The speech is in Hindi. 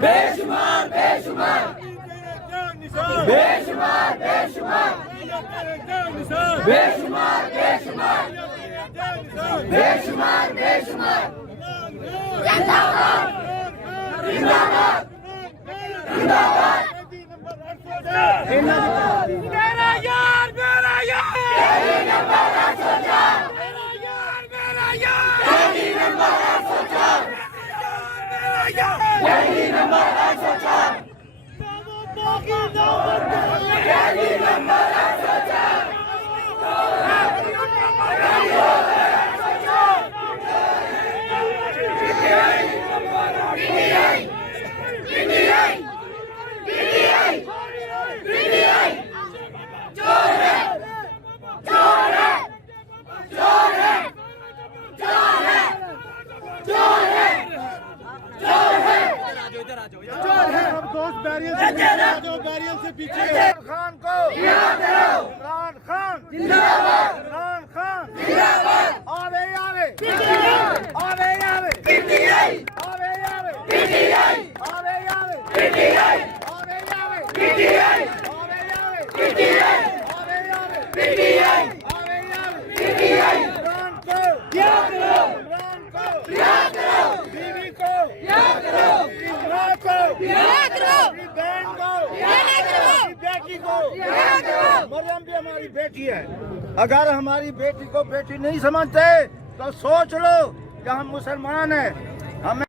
बेशुमार बेशुमार बेशुमार बेशुमार बेशुमार बेशुमार बेशुमार बेशुमार जिंदाबाद जिंदाबाद जिंदाबाद मेरा यार कैदी नंबर 804 मेरा यार कैदी नंबर 804 कैदी नंबर 804 कैदी नंबर 804 बैरियर से पीछे खान को इमरान खान जिंदाबाद इमरान खान जिंदाबाद आवे आवे आवे आवे पीटीआई आवे आवे पीटीआई आवे आवे पीटीआई आवे आवे पीटीआई आवे आवे पीटीआई आवे आवे पीटीआई आवे आवे पीटीआई इमरान को याद करो इमरान को याद करो बीवी को याद करो इमरान को याद करो बहन को याद करो बेटी को याद करो मरियम भी हमारी बेटी है। अगर हमारी बेटी को बेटी नहीं समझते तो सोच लो कि हम मुसलमान हैं। हमें